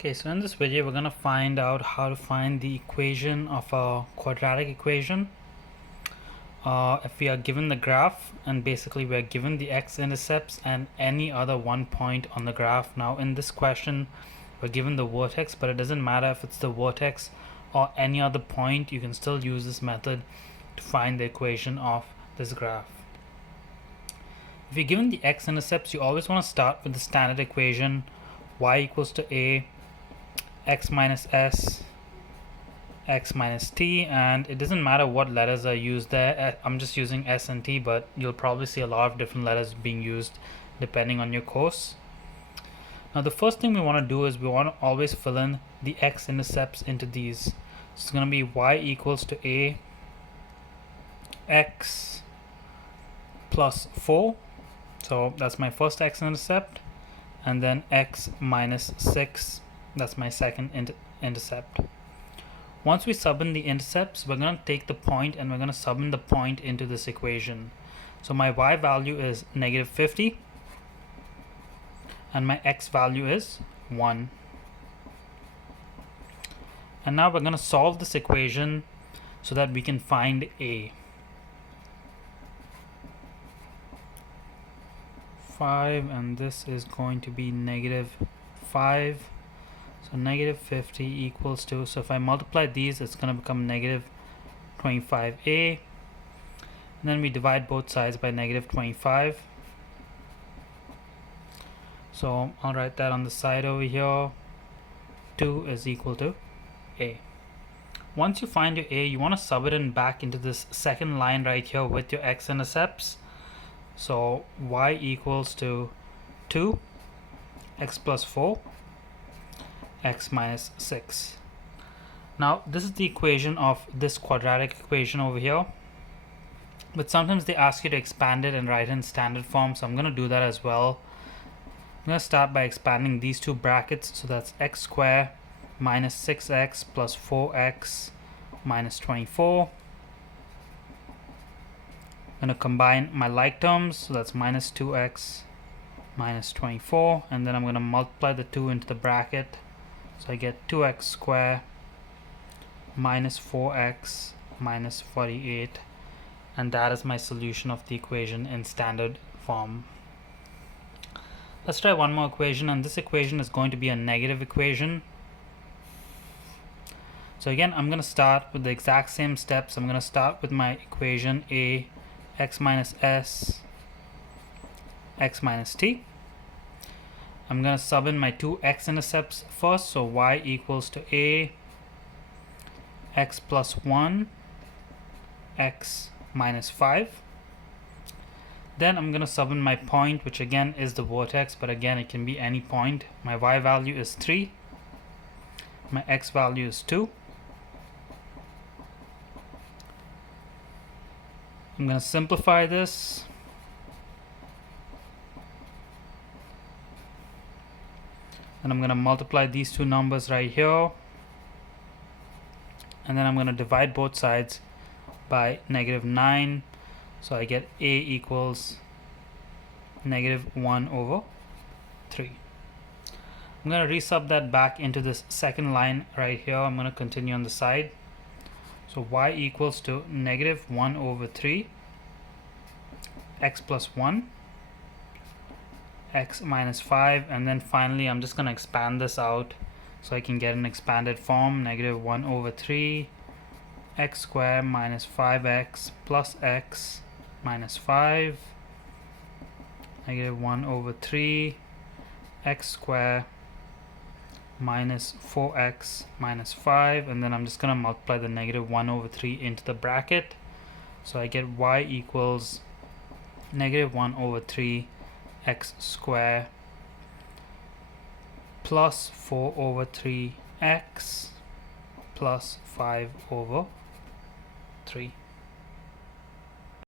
Okay, so in this video we're going to find out how to find the equation of a quadratic equation. If we are given the graph and basically we are given the x-intercepts and any other one point on the graph. Now in this question we're given the vertex, but it doesn't matter if it's the vertex or any other point. You can still use this method to find the equation of this graph. If you're given the x-intercepts, you always want to start with the standard equation y equals to a x minus s x minus t, and it doesn't matter what letters are used there. I'm just using s and t, but you'll probably see a lot of different letters being used depending on your course. Now the first thing we want to do is we want to always fill in the x-intercepts into these. So it's going to be y equals to a x plus 4, so that's my first x-intercept, and then x minus 6, that's my second intercept. Once we sub in the intercepts, we're going to take the point and we're going to sub in the point into this equation. So my y value is negative 50 and my x value is 1. And now we're going to solve this equation so that we can find a. 5, and this is going to be negative 5. So negative 50 equals to, so if I multiply these, it's going to become negative 25a. And then we divide both sides by negative 25. So I'll write that on the side over here. 2 is equal to a. Once you find your a, you want to sub it in back into this second line right here with your x-intercepts. So y equals to 2, x plus 4, x minus 6. Now this is the equation of this quadratic equation over here, but sometimes they ask you to expand it and write it in standard form, so I'm going to do that as well. I'm going to start by expanding these two brackets, so that's x squared minus 6x plus 4x minus 24. I'm going to combine my like terms, so that's minus 2x minus 24, and then I'm going to multiply the 2 into the bracket, so I get 2x squared minus 4x minus 48, and that is my solution of the equation in standard form. Let's try one more equation, and this equation is going to be a negative equation. So again, I'm going to start with the exact same steps. I'm going to start with my equation a x minus s x minus t. I'm going to sub in my two x-intercepts first, so y equals to a x plus 1 x minus 5. Then I'm going to sub in my point, which again is the vertex, but again it can be any point. My y value is 3, my x value is 2. I'm going to simplify this. And I'm going to multiply these two numbers right here. And then I'm going to divide both sides by negative 9. So I get a equals negative 1 over 3. I'm going to resub that back into this second line right here. I'm going to continue on the side. So y equals to negative 1 over 3, x plus 1, x minus 5, and then finally I'm just going to expand this out so I can get an expanded form. Negative 1 over 3, x squared minus 5x plus x minus 5, negative 1 over 3, x squared minus 4x minus 5, and then I'm just going to multiply the negative 1 over 3 into the bracket. So I get y equals negative 1 over 3 x squared plus 4 over 3 x plus 5 over 3.